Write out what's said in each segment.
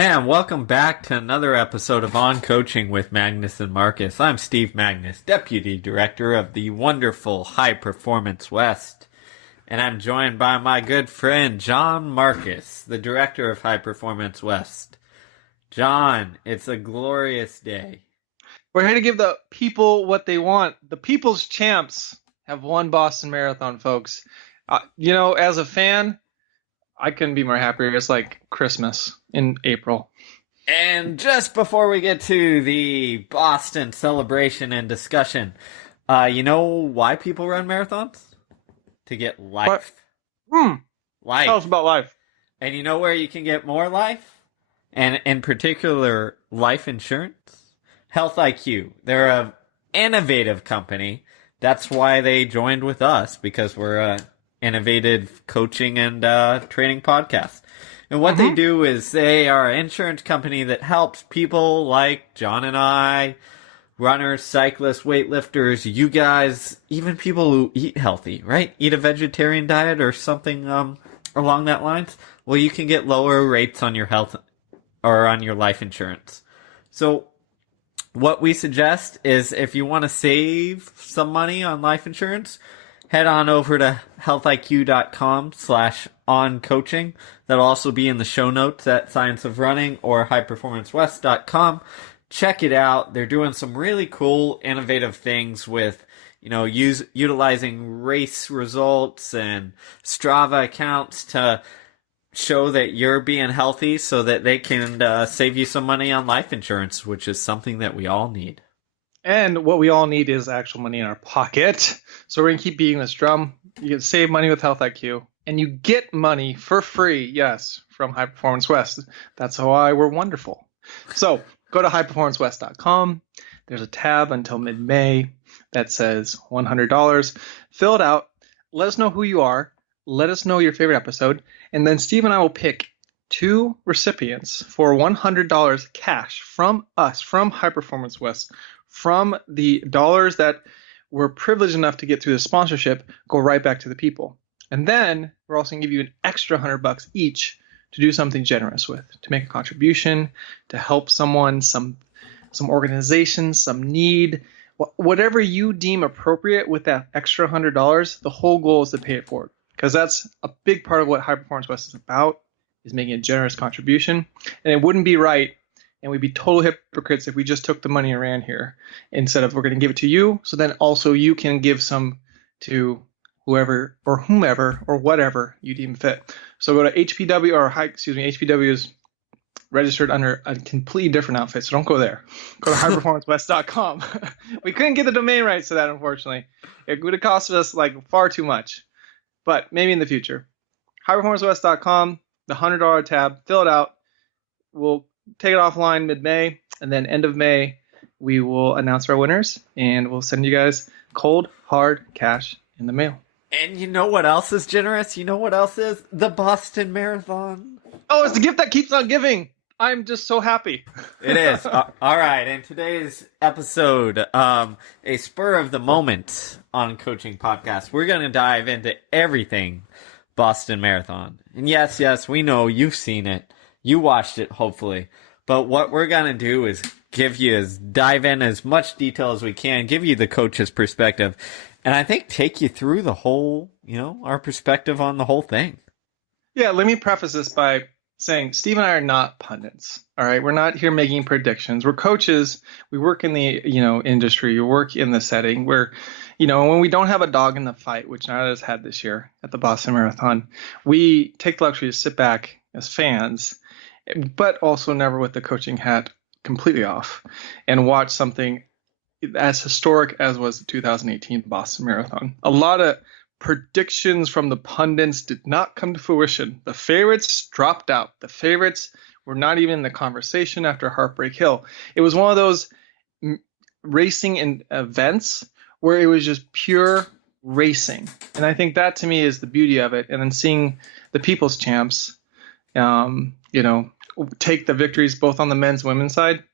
And welcome back to another episode of On Coaching with Magness and Marcus. I'm Steve Magness, Deputy Director of the wonderful High Performance West. And I'm joined by my good friend, John Marcus, the Director of High Performance West. John, it's a glorious day. We're here to give the people what they want. The people's champs have won Boston Marathon, folks. As a fan, I couldn't be more happier. It's like Christmas in April. And just before we get to the Boston celebration and discussion, you know why people run marathons? To get life. Life. Tell us about life. And you know where you can get more life? And in particular, life insurance? Health IQ. They're an innovative company. That's why they joined with us, because we're a innovative coaching and training podcast. And what they do is they are an insurance company that helps people like John and I, runners, cyclists, weightlifters, you guys, even people who eat healthy, right? Eat a vegetarian diet or something along that lines. Well, you can get lower rates on your health or on your life insurance. So what we suggest is if you want to save some money on life insurance, head on over to healthiq.com/oncoaching. That'll also be in the show notes at Science of Running or highperformancewest.com. Check it out. They're doing some really cool, innovative things with, utilizing race results and Strava accounts to show that you're being healthy so that they can save you some money on life insurance, which is something that we all need. And what we all need is actual money in our pocket. So we're going to keep beating this drum. You can save money with Health IQ. And you get money for free, yes, from High Performance West. That's why we're wonderful. So go to highperformancewest.com. There's a tab until mid-May that says $100. Fill it out. Let us know who you are. Let us know your favorite episode. And then Steve and I will pick 2 recipients for $100 cash from us, from High Performance West, from the dollars that we're privileged enough to get through the sponsorship, go right back to the people. And then we're also going to give you an extra $100 each to do something generous with, to make a contribution, to help someone, some organization, some need, whatever you deem appropriate with that extra $100. The whole goal is to pay it forward, because that's a big part of what High Performance West is about, is making a generous contribution. And it wouldn't be right, and we'd be total hypocrites if we just took the money and ran here, instead of we're going to give it to you, so then also you can give some to whoever or whomever or whatever you deem fit. So go to HPW, HPW is registered under a completely different outfit, so don't go there. Go to highperformancewest.com. We couldn't get the domain rights to that, unfortunately. It would have costed us far too much, but maybe in the future. Highperformancewest.com, the $100 tab, fill it out. We'll take it offline mid-May, and then end of May, we will announce our winners, and we'll send you guys cold, hard cash in the mail. And you know what else is generous? You know what else is? The Boston Marathon. Oh, it's the gift that keeps on giving. I'm just so happy. It is. All right. In today's episode, a spur of the moment on coaching podcast, we're going to dive into everything Boston Marathon. And yes, we know you've seen it. You watched it, hopefully. But what we're going to do is dive in as much detail as we can, give you the coach's perspective, and I think take you through the whole, our perspective on the whole thing. Yeah, let me preface this by saying Steve and I are not pundits. All right, we're not here making predictions. We're coaches. We work in the industry. We work in the setting where, when we don't have a dog in the fight, which none of us had this year at the Boston Marathon, we take the luxury to sit back as fans, but also never with the coaching hat completely off, and watch something as historic as was the 2018 Boston Marathon. A lot of predictions from the pundits did not come to fruition. The favorites dropped out. The favorites were not even in the conversation after Heartbreak Hill. It was one of those racing events where it was just pure racing. And I think that to me is the beauty of it. And then seeing the people's champs, take the victories both on the men's and women's side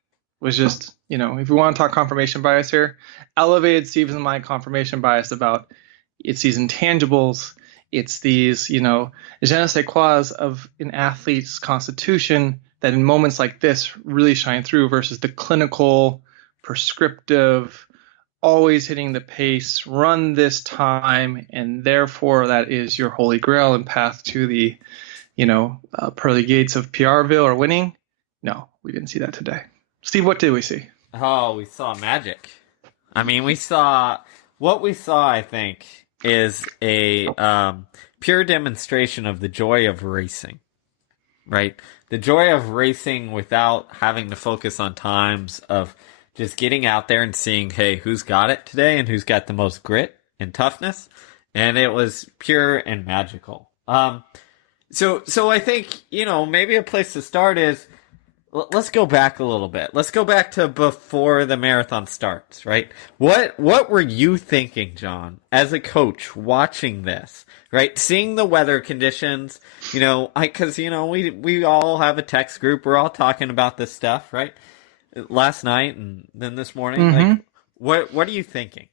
was just, if we want to talk confirmation bias here, elevated Steve's and my confirmation bias about it's these intangibles, it's these, je ne sais quoi of an athlete's constitution that in moments like this really shine through versus the clinical, prescriptive, always hitting the pace, run this time, and therefore that is your holy grail and path to the, pearly gates of PRville or winning. No, we didn't see that today. Steve, what did we see? Oh, we saw magic. I mean, what we saw, I think, is a pure demonstration of the joy of racing, right? The joy of racing without having to focus on times, of just getting out there and seeing, hey, who's got it today and who's got the most grit and toughness. And it was pure and magical. So I think, maybe a place to start is, let's go back a little bit. Let's go back to before the marathon starts, right? What were you thinking, John, as a coach watching this, right? Seeing the weather conditions, because, we all have a text group. We're all talking about this stuff, right? Last night and then this morning. Mm-hmm. What are you thinking?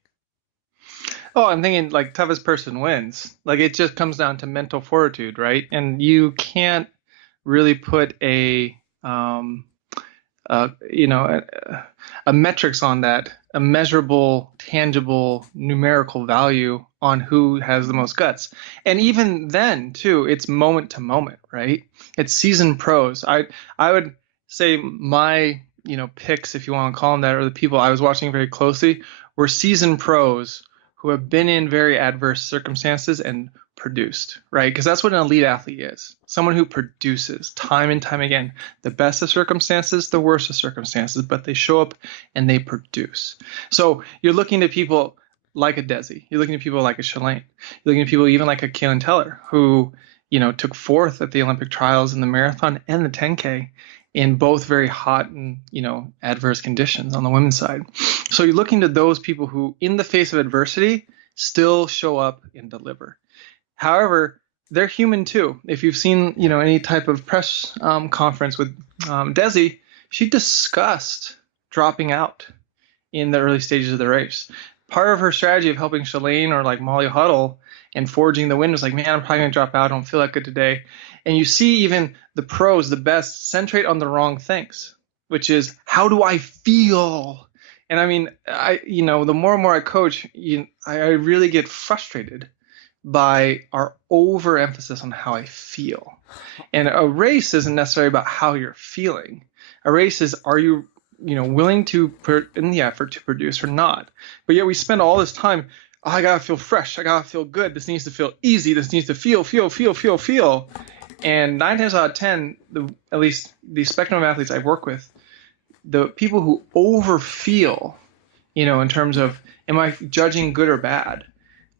Oh, I'm thinking like toughest person wins. Like it just comes down to mental fortitude, right? And you can't really put a metrics on that, a measurable, tangible, numerical value on who has the most guts. And even then, too, it's moment to moment, right? It's seasoned pros. I would say my, picks, if you want to call them that, or the people I was watching very closely, were seasoned pros who have been in very adverse circumstances and produced, right? Because that's what an elite athlete is. Someone who produces time and time again, the best of circumstances, the worst of circumstances, but they show up and they produce. So you're looking to people like a Desi. You're looking at people like a Shalane. You're looking at people even like a Kaylin Teller, who, took fourth at the Olympic trials in the marathon and the 10K in both very hot and, adverse conditions on the women's side. So you're looking to those people who, in the face of adversity, still show up and deliver. However, they're human too. If you've seen, any type of press conference with Desi, she discussed dropping out in the early stages of the race. Part of her strategy of helping Shalane or like Molly Huddle and forging the win was like, man, I'm probably going to drop out. I don't feel that good today. And you see even the pros, the best, centrate on the wrong things, which is, how do I feel? And I mean, the more and more I coach, I really get frustrated by our overemphasis on how I feel. And a race isn't necessarily about how you're feeling. A race is, are you, willing to put in the effort to produce or not? But yet we spend all this time, I gotta feel fresh, I gotta feel good, this needs to feel easy, this needs to feel. And 9 times out of 10, at least the spectrum of athletes I work with, the people who overfeel, in terms of, am I judging good or bad,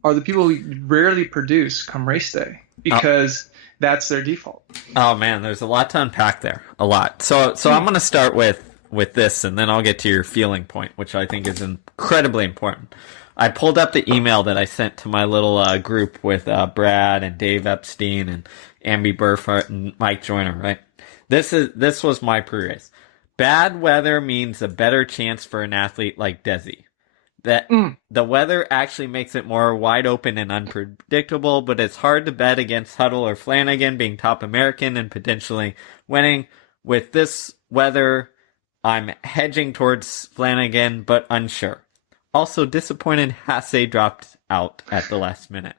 are the people who rarely produce come race day, because that's their default. Oh man, there's a lot to unpack there. A lot. So I'm going to start with this, and then I'll get to your feeling point, which I think is incredibly important. I pulled up the email that I sent to my little group with Brad and Dave Epstein and Amby Burfart and Mike Joyner, right? This was my pre-race. Bad weather means a better chance for an athlete like Desi. That the weather actually makes it more wide open and unpredictable, but it's hard to bet against Huddle or Flanagan being top American and potentially winning. With this weather, I'm hedging towards Flanagan, but unsure. Also disappointed Hasse dropped out at the last minute.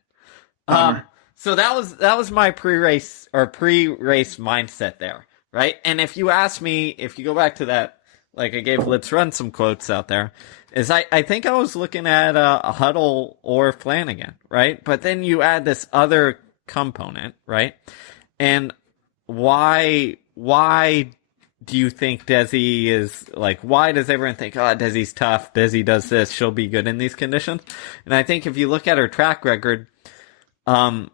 So that was my pre-race mindset there, right? And if you ask me, if you go back to that, like I gave Let's Run some quotes out there, is I think I was looking at a Huddle or Flanagan, right? But then you add this other component, right? And why do you think Desi is, like, why does everyone think, oh, Desi's tough, Desi does this, she'll be good in these conditions? And I think if you look at her track record,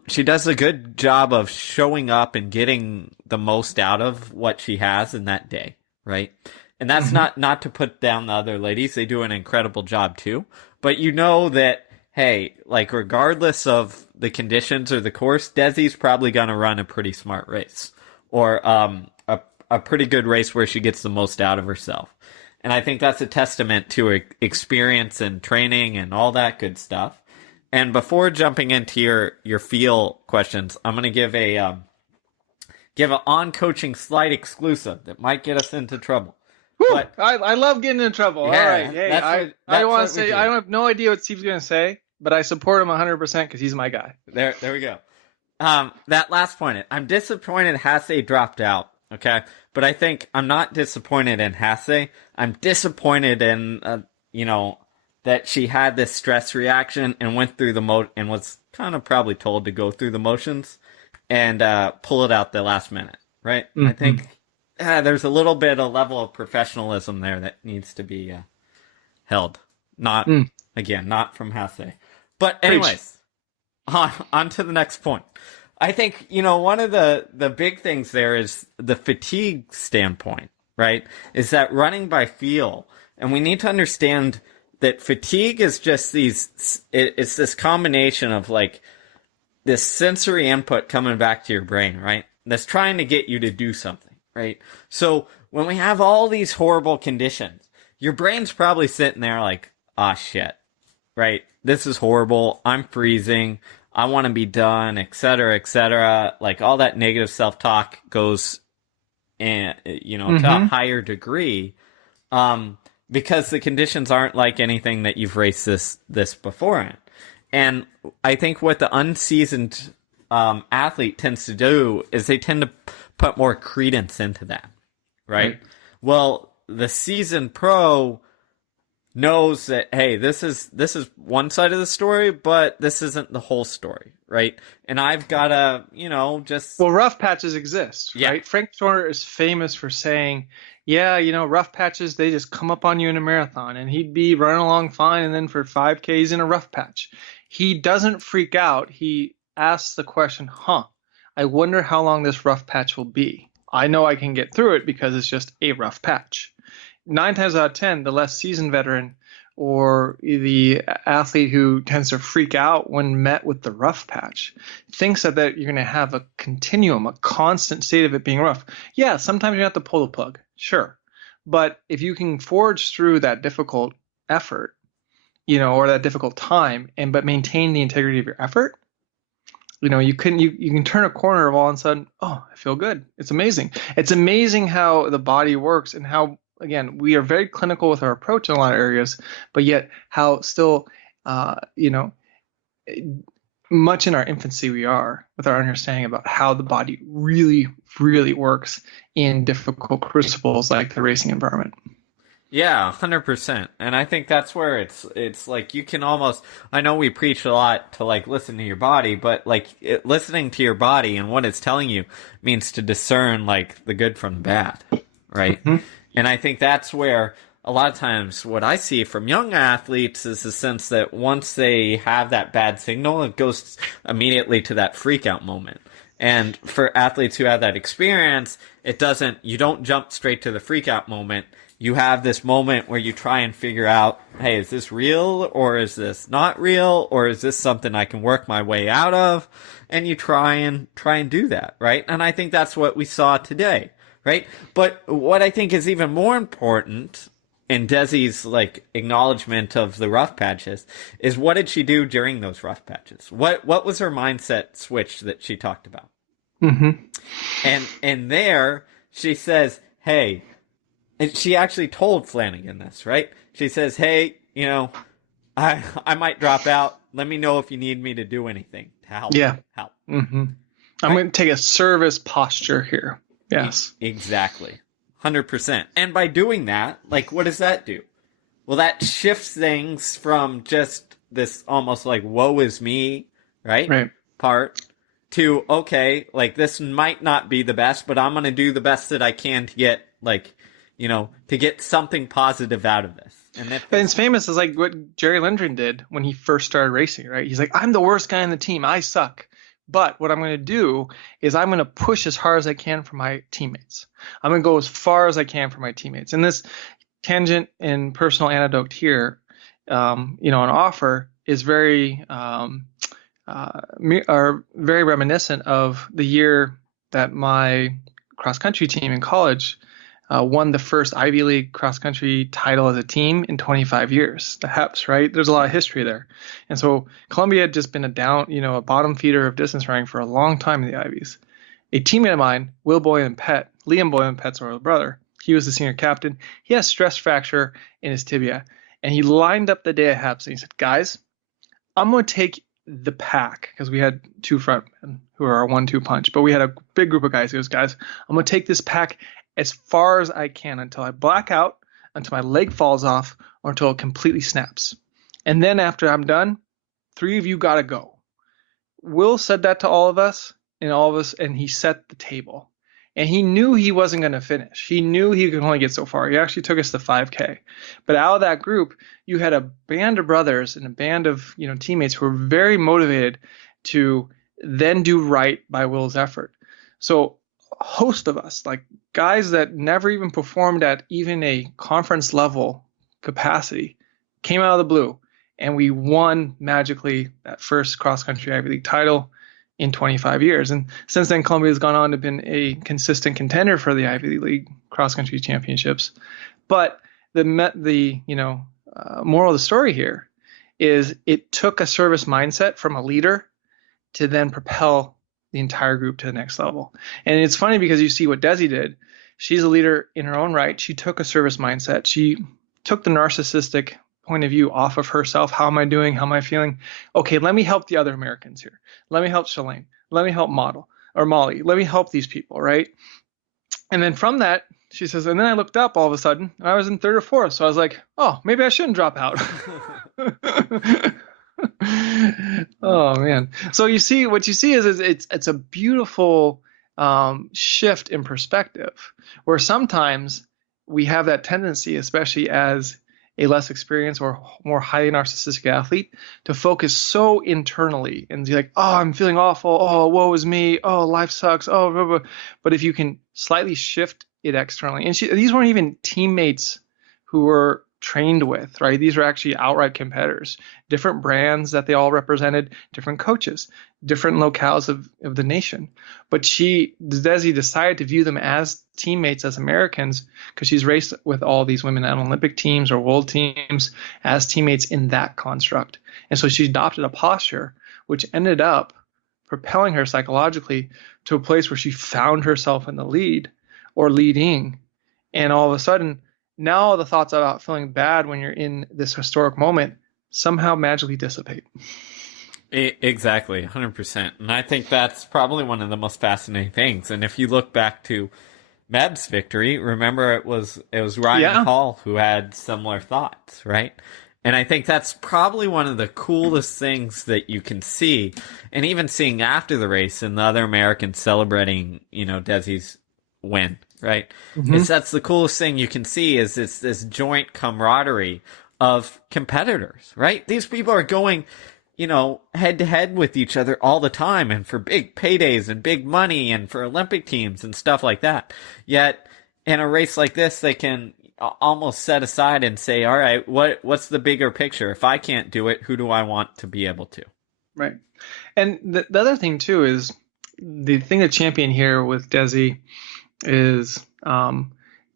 she does a good job of showing up and getting the most out of what she has in that day, right? And that's not to put down the other ladies. They do an incredible job too. But you know that, hey, like regardless of the conditions or the course, Desi's probably going to run a pretty smart race. Or a pretty good race where she gets the most out of herself. And I think that's a testament to her experience and training and all that good stuff. And before jumping into your feel questions, I'm going to give give an on-coaching slight exclusive that might get us into trouble. Whew, But I love getting in trouble. yeah, All right. Hey, I want to say, I don't have no idea what Steve's going to say, but I support him 100% because he's my guy. There we go. That last point, I'm disappointed Hasse dropped out, okay? But I think I'm not disappointed in Hasse. I'm disappointed in, that she had this stress reaction and went through and was kind of probably told to go through the motions and pull it out the last minute, right? Mm-hmm. I think there's a little bit of level of professionalism there that needs to be held. Not from Hasse. But anyways, on to the next point. I think, one of the big things there is the fatigue standpoint, right? Is that running by feel. And we need to understand that fatigue is just it's this combination of like this sensory input coming back to your brain, right? That's trying to get you to do something, right? So when we have all these horrible conditions, your brain's probably sitting there like, ah, shit, right? This is horrible. I'm freezing. I want to be done, et cetera, et cetera. Like all that negative self-talk goes to a higher degree. Because the conditions aren't like anything that you've raced this beforehand. And I think what the unseasoned athlete tends to do is they tend to put more credence into that, right? Well, the seasoned pro knows that, hey, this is one side of the story, but this isn't the whole story, right? And I've got to, Well, rough patches exist, right? Frank Turner is famous for saying, yeah, rough patches, they just come up on you in a marathon, and he'd be running along fine, and then for 5Ks in a rough patch. He doesn't freak out. He asks the question, I wonder how long this rough patch will be. I know I can get through it because it's just a rough patch. 9 times out of 10, the less seasoned veteran or the athlete who tends to freak out when met with the rough patch thinks that you're going to have a continuum, a constant state of it being rough. Yeah, sometimes you have to pull the plug, sure. But if you can forge through that difficult effort, or that difficult time, but maintain the integrity of your effort, you can turn a corner of all of a sudden, I feel good. It's amazing. It's amazing how the body works and how, again, we are very clinical with our approach in a lot of areas, but yet how still, much in our infancy we are with our understanding about how the body really, really works in difficult crucibles like the racing environment. Yeah, 100%. And I think that's where it's like you can almost, I know we preach a lot to like listen to your body, but like listening to your body and what it's telling you means to discern like the good from the bad, right? Mm-hmm. And I think that's where a lot of times what I see from young athletes is the sense that once they have that bad signal, it goes immediately to that freak out moment. And for athletes who have that experience, you don't jump straight to the freak out moment. You have this moment where you try and figure out, hey, is this real or is this not real or is this something I can work my way out of? And you try and do that, right? And I think that's what we saw today, right? But what I think is even more important in Desi's like acknowledgement of the rough patches is what did she do during those rough patches? What was her mindset switch that she talked about? Mm-hmm. And there she says, hey. And she actually told Flanagan this, right? She says, hey, I might drop out. Let me know if you need me to do anything to help. Yeah. Help. Mm-hmm. Right? I'm going to take a service posture here. Yes. Exactly. 100%. And by doing that, like, what does that do? Well, that shifts things from just this almost like, woe is me, right? Part to, okay, like, this might not be the best, but I'm going to do the best that I can to get, like, to get something positive out of this. And it's famous as like what Jerry Lindgren did when he first started racing, right? He's like, I'm the worst guy on the team. I suck. But what I'm going to do is I'm going to push as hard as I can for my teammates. I'm going to go as far as I can for my teammates. And this tangent and personal anecdote here, an offer is very reminiscent of the year that my cross country team in college won the first Ivy League cross-country title as a team in 25 years, the HEPs, right? There's a lot of history there. And so Columbia had just been a bottom feeder of distance running for a long time in the Ivies. A teammate of mine, Will Boylan Pett, Liam Boylan Pett's older brother, he was the senior captain. He has stress fracture in his tibia, and he lined up the day of Habs and he said, "Guys, I'm going to take the pack," because we had two frontmen who are our 1-2 punch, but we had a big group of guys. He goes, "Guys, I'm going to take this pack as far as I can until I black out, until my leg falls off, or until it completely snaps. And then after I'm done, 3 of you got to go." Will said that to all of us, and he set the table. And he knew he wasn't going to finish. He knew he could only get so far. He actually took us to 5K. But out of that group, you had a band of brothers and a band of teammates who were very motivated to then do right by Will's effort. So a host of us, like guys that never even performed at even a conference level capacity, came out of the blue, and we won magically that first cross-country Ivy League title in 25 years. And since then, Columbia has gone on to been a consistent contender for the Ivy League cross-country championships. But the moral of the story here is it took a service mindset from a leader to then propel the entire group to the next level. And it's funny because you see what Desi did. She's a leader in her own right. She took a service mindset. She took the narcissistic point of view off of herself. How am I doing? How am I feeling? Okay, let me help the other Americans here. Let me help Shalane. Let me help Molly. Let me help these people, right? And then from that, she says, and then I looked up all of a sudden, and I was in 3rd or 4th. So I was like, oh, maybe I shouldn't drop out. Oh man. So what you see is it's a beautiful shift in perspective, where sometimes we have that tendency, especially as a less experienced or more highly narcissistic athlete, to focus so internally and be like, oh, I'm feeling awful. Oh, woe is me. Oh, life sucks. Oh, blah, blah. But if you can slightly shift it externally, and these weren't even teammates who were trained with, right? These were actually outright competitors, different brands that they all represented, different coaches, different locales of the nation. But Desi decided to view them as teammates, as Americans, because she's raced with all these women on Olympic teams or world teams as teammates in that construct. And so she adopted a posture which ended up propelling her psychologically to a place where she found herself in the lead or leading. And all of a sudden, now the thoughts about feeling bad when you're in this historic moment somehow magically dissipate. Exactly, 100%. And I think that's probably one of the most fascinating things. And if you look back to Meb's victory, remember it was Ryan Hall who had similar thoughts, right? And I think that's probably one of the coolest things that you can see. And even seeing after the race and the other Americans celebrating, Desi's win, right? Mm-hmm. That's the coolest thing you can see is this joint camaraderie of competitors, right? These people are going, head to head with each other all the time, and for big paydays and big money and for Olympic teams and stuff like that. Yet in a race like this, they can almost set aside and say, all right, what's the bigger picture? If I can't do it, who do I want to be able to? Right. And the other thing too is the thing to champion here with Desi is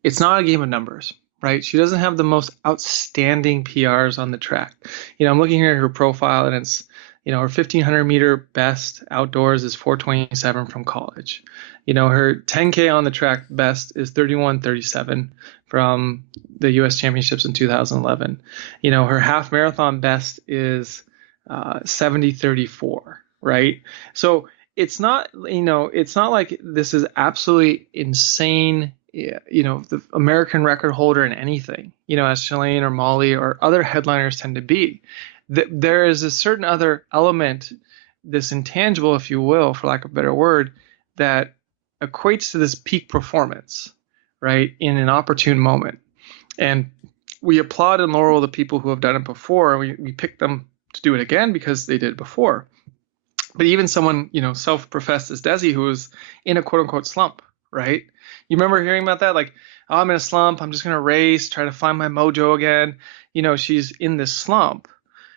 it's not a game of numbers, right? She doesn't have the most outstanding PRs on the track. I'm looking here at her profile, and it's, her 1500 meter best outdoors is 4:27 from college. Her 10K on the track best is 31:37 from the U.S. Championships in 2011. Her half marathon best is 70:34, right? So it's not like this is absolutely insane, the American record holder in anything, as Shalane or Molly or other headliners tend to be. There is a certain other element, this intangible, if you will, for lack of a better word, that equates to this peak performance, right, in an opportune moment. And we applaud and laurel the people who have done it before, and we pick them to do it again because they did before. But even someone, self-professed as Desi, who was in a quote-unquote slump, right? You remember hearing about that? Like, oh, I'm in a slump. I'm just going to race, try to find my mojo again. She's in this slump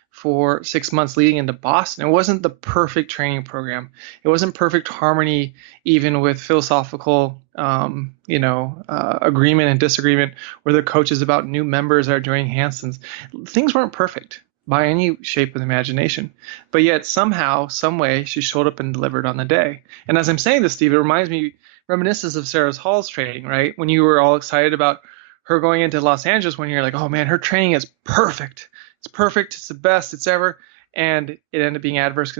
for 6 months leading into Boston. It wasn't the perfect training program. It wasn't perfect harmony, even with philosophical, agreement and disagreement with the coaches about new members that are joining Hanson's. Things weren't perfect, by any shape of the imagination. But yet somehow, some way, she showed up and delivered on the day. And as I'm saying this, Steve, it reminds me, reminiscences of Sarah Hall's training, right? When you were all excited about her going into Los Angeles, when you're like, oh man, her training is perfect. It's perfect. It's the best it's ever. And it ended up being adverse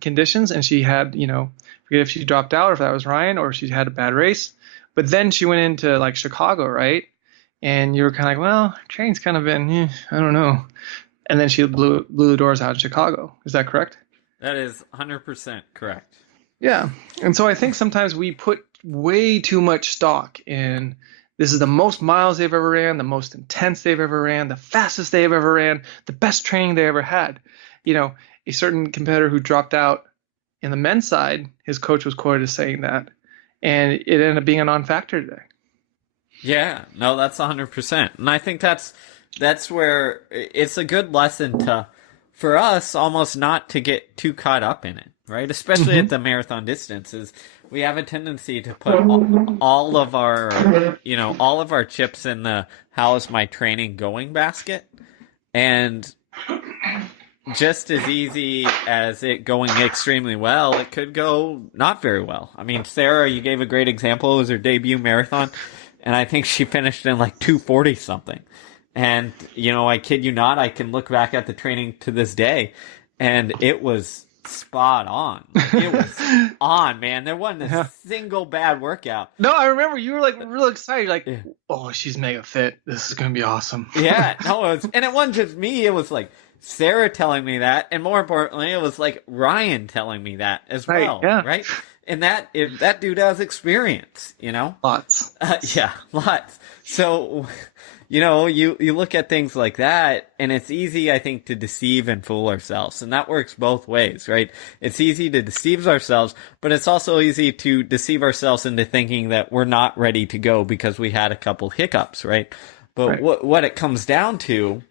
conditions. And she had, forget if she dropped out or if that was Ryan or she had a bad race. But then she went into like Chicago, right? And you were kind of like, well, training's kind of been, I don't know. And then she blew the doors out in Chicago. Is that correct? That is 100% correct. Yeah. And so I think sometimes we put way too much stock in this is the most miles they've ever ran, the most intense they've ever ran, the fastest they've ever ran, the best training they ever had. A certain competitor who dropped out in the men's side, his coach was quoted as saying that, and it ended up being a non-factor today. Yeah, no, that's 100%. And I think that's where it's a good lesson for us almost not to get too caught up in it, right? Especially at the marathon distances. We have a tendency to put all of our chips in the how is my training going basket. And just as easy as it going extremely well, it could go not very well. I mean, Sarah, you gave a great example. It was her debut marathon, and I think she finished in like 2:40 something. And, I kid you not, I can look back at the training to this day, and it was spot on. It was on, man. There wasn't a single bad workout. No, I remember you were like real excited. Like, oh, she's mega fit. This is going to be awesome. Yeah, no, it wasn't just me. It was like Sarah telling me that, and more importantly, it was like Ryan telling me that as well, right? And that dude has experience, Lots. Yeah, lots. So, you look at things like that, and it's easy, I think, to deceive and fool ourselves, and that works both ways, right? It's easy to deceive ourselves, but it's also easy to deceive ourselves into thinking that we're not ready to go because we had a couple hiccups, right? But what it comes down to,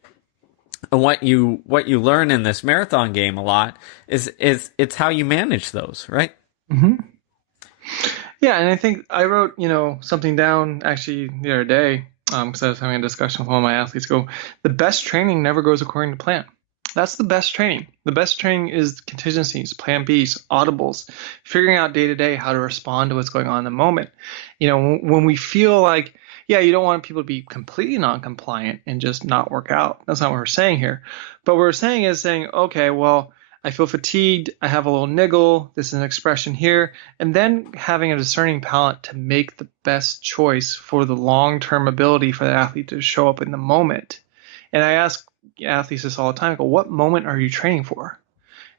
and what you learn in this marathon game a lot is it's how you manage those, right? Mm-hmm. Yeah, and I think I wrote, something down actually the other day because I was having a discussion with one of my athletes. The best training never goes according to plan. That's the best training. The best training is contingencies, plan Bs, audibles, figuring out day to day how to respond to what's going on in the moment. When we feel like, you don't want people to be completely non-compliant and just not work out. That's not what we're saying here. But what we're saying is okay, well, I feel fatigued. I have a little niggle. This is an expression here. And then having a discerning palate to make the best choice for the long-term ability for the athlete to show up in the moment. And I ask athletes this all the time. I go, what moment are you training for?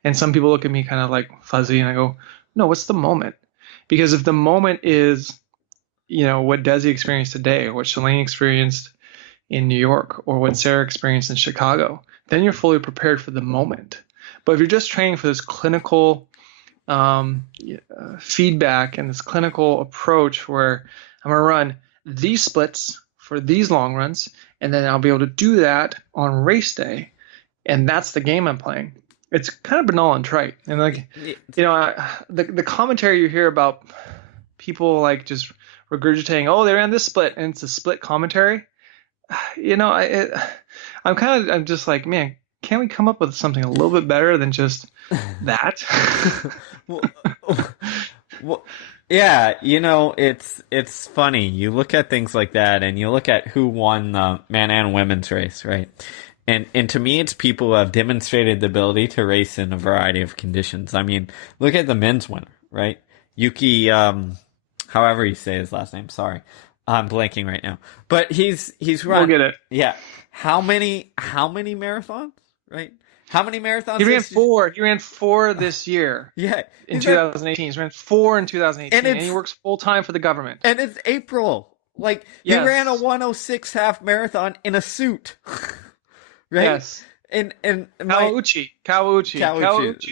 And some people look at me kind of like fuzzy, and I go, no, what's the moment? Because if the moment is, what Desi experienced today, or what Shalane experienced in New York, or what Sarah experienced in Chicago, then you're fully prepared for the moment. But if you're just training for this clinical feedback and this clinical approach where I'm going to run these splits for these long runs, and then I'll be able to do that on race day, and that's the game I'm playing, it's kind of banal and trite. And the commentary you hear about people like just regurgitating, oh, they ran this split, and it's a split commentary. I'm just like, man, can't we come up with something a little bit better than just that? well, yeah, it's funny. You look at things like that, and you look at who won the man and women's race, right? And to me, it's people who have demonstrated the ability to race in a variety of conditions. I mean, look at the men's winner, right? Yuki, however you say his last name. Sorry, I'm blanking right now. But he's run. We'll get it. Yeah. How many marathons? Right? How many marathons? He ran 4. He ran 4 this year. Yeah. In 2018. He ran 4 in 2018. And he works full time for the government. And it's April. Like, he ran a 106 half marathon in a suit. Right? Yes. And Kawauchi.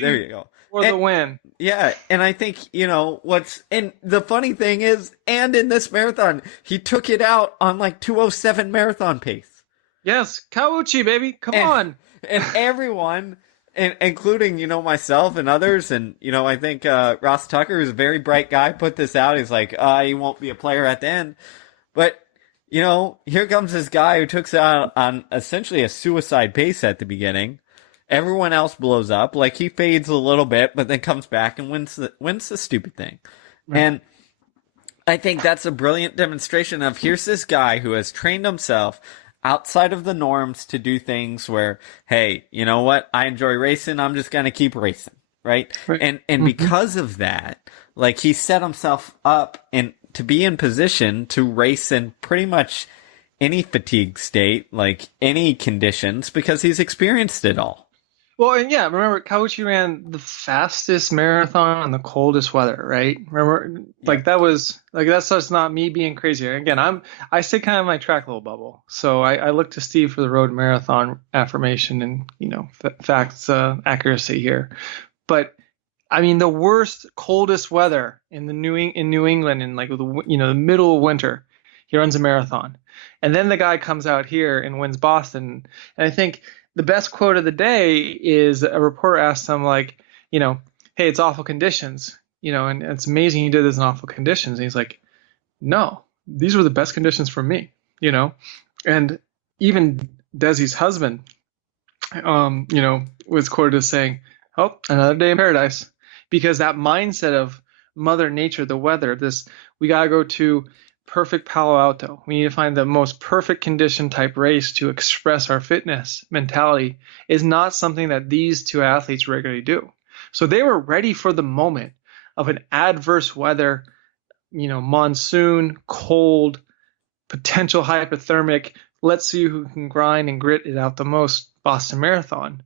There you go. For the win. Yeah. And I think, and the funny thing is, and in this marathon, he took it out on like 2:07 marathon pace. Yes. Kawauchi, baby. Come on. And everyone, including, myself and others, and, I think Ross Tucker, who's a very bright guy, put this out. He's like, he won't be a player at the end. But, here comes this guy who took it out on essentially a suicide pace at the beginning, Everyone else blows up. Like, he fades a little bit, but then comes back and wins the stupid thing. Right. And I think that's a brilliant demonstration of, here's this guy who has trained himself outside of the norms to do things where, hey, you know what? I enjoy racing. I'm just going to keep racing. Right. Right. And because of that, like, he set himself up and to be in position to race in pretty much any fatigue state, like any conditions, because he's experienced it all. Well, and yeah, remember Kawuchi ran the fastest marathon in the coldest weather, right? Remember, like that's just not me being crazy. Again, I stay kind of in my track little bubble, so I look to Steve for the road marathon affirmation and facts accuracy here. But I mean, the worst coldest weather in New England in like the middle of winter, he runs a marathon, and then the guy comes out here and wins Boston, and I think the best quote of the day is a reporter asked him, like, hey, it's awful conditions, and it's amazing you did this in awful conditions. And he's like, no, these were the best conditions for me, and even Desi's husband, was quoted as saying, oh, another day in paradise, because that mindset of Mother Nature, the weather, we got to go to perfect Palo Alto. We need to find the most perfect condition type race to express our fitness mentality is not something that these two athletes regularly do. So they were ready for the moment of an adverse weather, monsoon, cold, potential hypothermic. Let's see who can grind and grit it out the most Boston Marathon.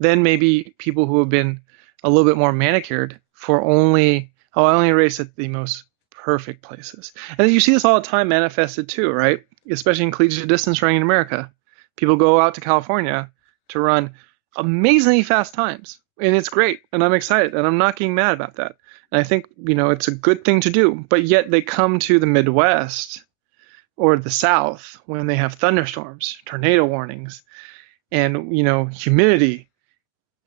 Then maybe people who have been a little bit more manicured for I only race at the most perfect places. And you see this all the time manifested too, right? Especially in collegiate distance running in America. People go out to California to run amazingly fast times. And it's great. And I'm excited. And I'm not getting mad about that. And I think, it's a good thing to do. But yet they come to the Midwest or the South when they have thunderstorms, tornado warnings, and, humidity.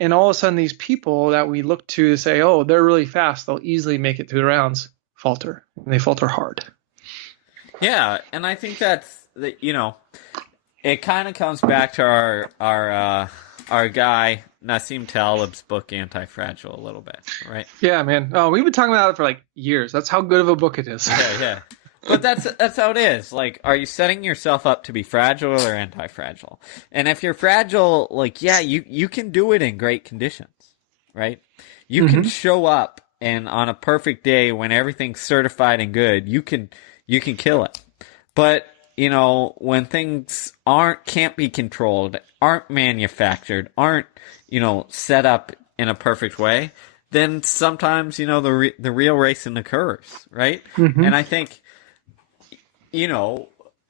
And all of a sudden these people that we look to say, oh, they're really fast, they'll easily make it through the rounds, falter, and they falter hard. Yeah, and I think that's it kind of comes back to our guy Nassim Taleb's book Anti-Fragile a little bit, right? Yeah, man. Oh, we've been talking about it for like years. That's how good of a book it is. Yeah. But that's how it is. Like, are you setting yourself up to be fragile or anti-fragile? And if you're fragile, like, yeah, you can do it in great conditions, right? You can show up, and on a perfect day when everything's certified and good, you can kill it. But, when things can't be controlled, aren't manufactured, aren't, set up in a perfect way, then sometimes, the real racing occurs, right? And I think,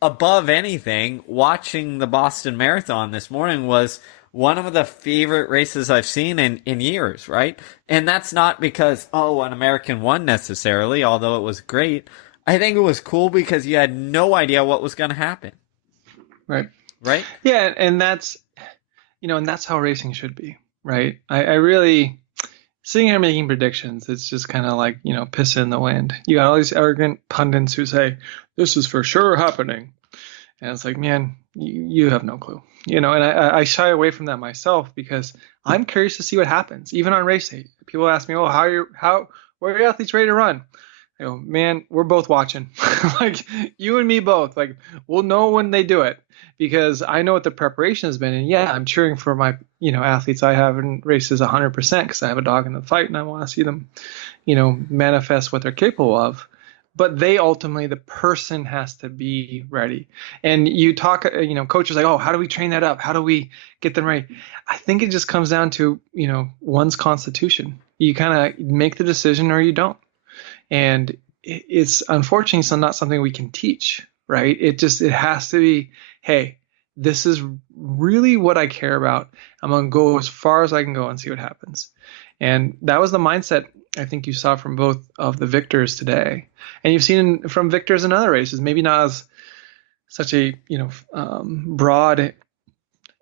above anything, watching the Boston Marathon this morning was one of the favorite races I've seen in years, right? And that's not because, an American won necessarily, although it was great. I think it was cool because you had no idea what was going to happen. Right. Right? Yeah, and that's, and that's how racing should be, right? I really, sitting here making predictions, it's just kind of like, piss in the wind. You got all these arrogant pundits who say, this is for sure happening. And it's like, man, you have no clue. And I shy away from that myself because I'm curious to see what happens. Even on race day, people ask me, where are your athletes ready to run? I go, man, we're both watching. Like, you and me both. Like, we'll know when they do it because I know what the preparation has been. And yeah, I'm cheering for my, athletes I have in races 100% because I have a dog in the fight and I want to see them, manifest what they're capable of. But they ultimately, the person has to be ready. And you talk, coaches like, oh, how do we train that up? How do we get them ready? I think it just comes down to, one's constitution. You kind of make the decision or you don't. And it's unfortunately so not something we can teach, right? It has to be, hey, this is really what I care about. I'm going to go as far as I can go and see what happens. And that was the mindset I think you saw from both of the victors today. And you've seen from victors in other races, maybe not as such a, broad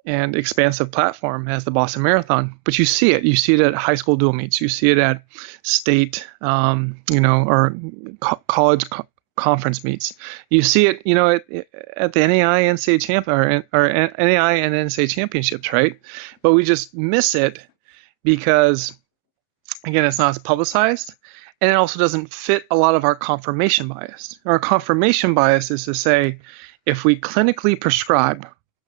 and expansive platform as the Boston Marathon, but you see it. You see it at high school dual meets. You see it at state, or college conference meets. You see it, at the NAI NCAA NAI and NCAA championships, right? But we just miss it because, again, it's not as publicized, and it also doesn't fit a lot of our confirmation bias. Our confirmation bias is to say, if we clinically prescribe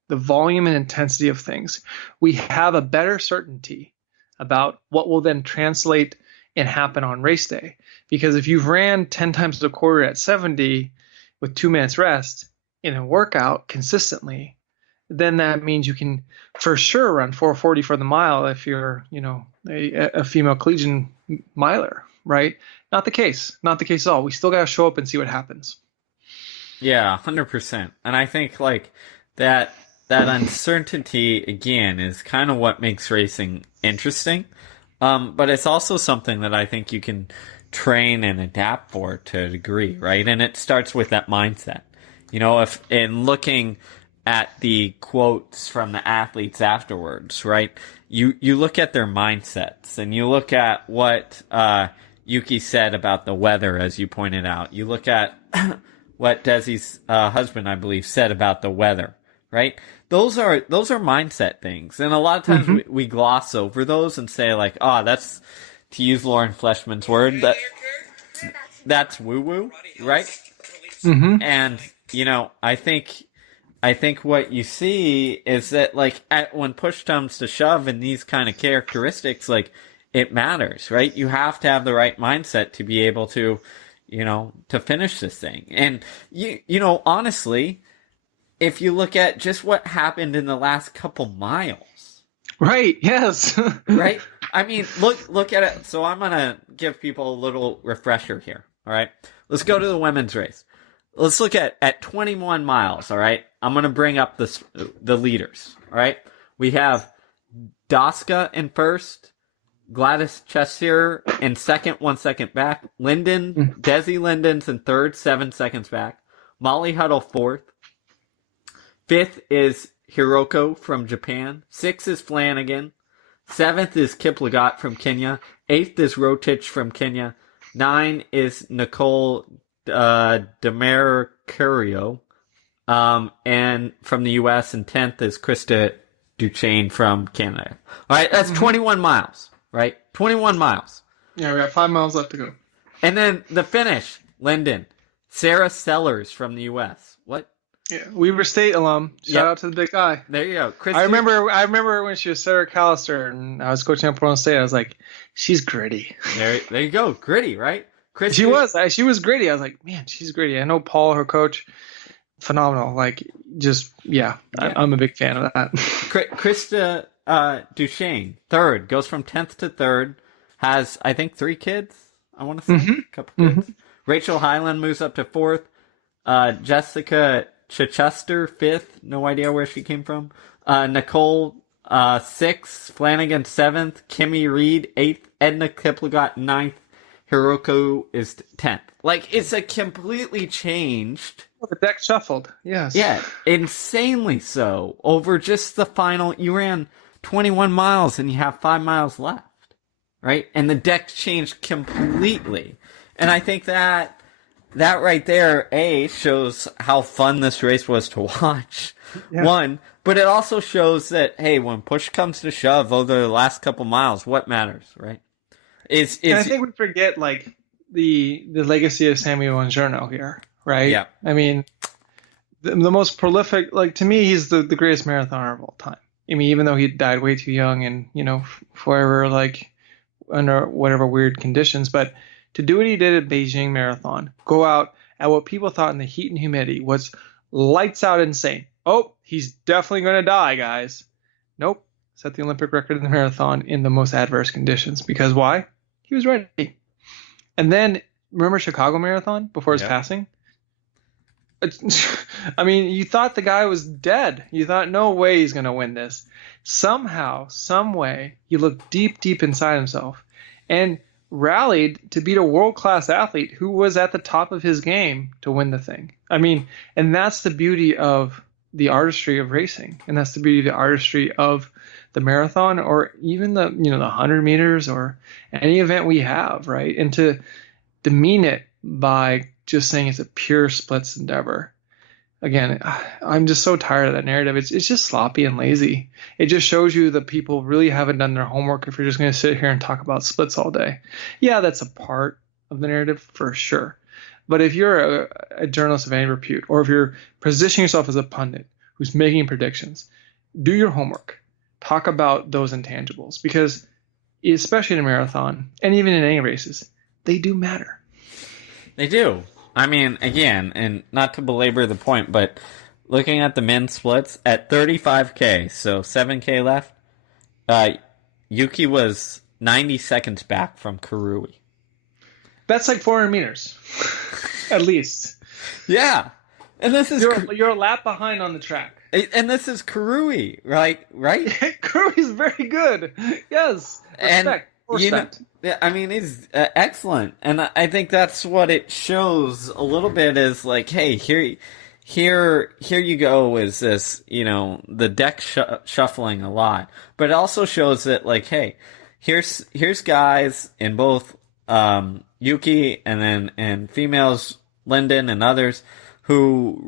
the volume and intensity of things, we have a better certainty about what will then translate and happen on race day. Because if you've ran 10 times a quarter at 70 with 2 minutes rest in a workout consistently, then that means you can for sure run 4:40 for the mile if you're, a female collegiate miler, right? Not the case. Not the case at all. We still got to show up and see what happens. Yeah, 100%. And I think like that uncertainty again is kind of what makes racing interesting. But it's also something that I think you can train and adapt for to a degree, right? And it starts with that mindset. If in looking at the quotes from the athletes afterwards, right? You look at their mindsets and you look at what Yuki said about the weather, as you pointed out. You look at what Desi's husband, I believe, said about the weather, right? Those are mindset things. And a lot of times we gloss over those and say like, oh, that's, to use Lauren Fleshman's word, that's woo-woo, right? Mm-hmm. And, I think what you see is that like when push comes to shove and these kind of characteristics, like it matters, right? You have to have the right mindset to be able to, to finish this thing. And honestly, if you look at just what happened in the last couple miles. Right. Yes. Right. I mean, look at it. So I'm going to give people a little refresher here. All right. Let's go to the women's race. Let's look at 21 miles. All right. I'm going to bring up the leaders. All right. We have Daska in first, Gladys Chessier in second, 1 second back. Desi Linden's in third, 7 seconds back. Molly Huddle fourth. Fifth is Hiroko from Japan. Sixth is Flanagan. Seventh is Kiplagat from Kenya. Eighth is Rotich from Kenya. 9 is Nicole Demercurio and from the U.S. And 10th is Krista Duchesne from Canada. All right, that's 21 miles, right? 21 miles. Yeah, we got 5 miles left to go. And then the finish, Linden. Sarah Sellers from the U.S. What? Yeah, Weaver State alum. Shout out to the big guy. There you go. I remember when she was Sarah Callister and I was coaching at Portland State. I was like, she's gritty. There you go. Gritty, right? She was gritty. I was like, man, she's gritty. I know Paul, her coach, phenomenal. Like, just, yeah. I'm a big fan of that. Krista Duchesne, third, goes from 10th to third, has, I think, 3 kids, I want to say, a couple kids. Rachel Highland moves up to fourth. Jessica Chichester, fifth, no idea where she came from. Nicole, sixth. Flanagan, seventh. Kimmy Reed, eighth. Edna Kiplagat, ninth. Hiroko is 10th. Like, it's a completely changed. The deck shuffled, yes. Yeah, insanely so. Over just the final, you ran 21 miles and you have 5 miles left, right? And the deck changed completely. And I think that right there, shows how fun this race was to watch. Yeah. One, but it also shows that, hey, when push comes to shove over the last couple miles, what matters, right? And I think we forget like the legacy of Samuel Angiorno here, right? Yeah. I mean, the most prolific, like to me, he's the greatest marathoner of all time. I mean, even though he died way too young and forever like under whatever weird conditions, but to do what he did at Beijing Marathon, go out at what people thought in the heat and humidity was lights out insane. Oh, he's definitely going to die, guys. Nope. Set the Olympic record in the marathon in the most adverse conditions. Because why? He was ready. And then, remember Chicago Marathon before his passing? I mean, you thought the guy was dead. You thought, no way he's going to win this. Somehow, some way, he looked deep, deep inside himself and rallied to beat a world-class athlete who was at the top of his game to win the thing. I mean, and that's the beauty of the artistry of racing. And that's the beauty of the artistry of the marathon, or even the 100 meters or any event we have, right? And to demean it by just saying it's a pure splits endeavor. Again, I'm just so tired of that narrative. It's just sloppy and lazy. It just shows you that people really haven't done their homework if you're just going to sit here and talk about splits all day. Yeah, that's a part of the narrative for sure. But if you're a journalist of any repute, or if you're positioning yourself as a pundit who's making predictions, do your homework. Talk about those intangibles, because especially in a marathon and even in any races, they do matter. They do. I mean, again, and not to belabor the point, but looking at the men's splits at 35K, so 7K left, Yuki was 90 seconds back from Karui. That's like 400 meters, at least. Yeah. And this is... You're a lap behind on the track. And this is Karui, right? Karui's very good. Yes. Respect. I mean, he's excellent. And I think that's what it shows a little bit is like, hey, here you go, is this, the deck shuffling a lot. But it also shows that, like, hey, here's guys in both Yuki and females, Linden and others, who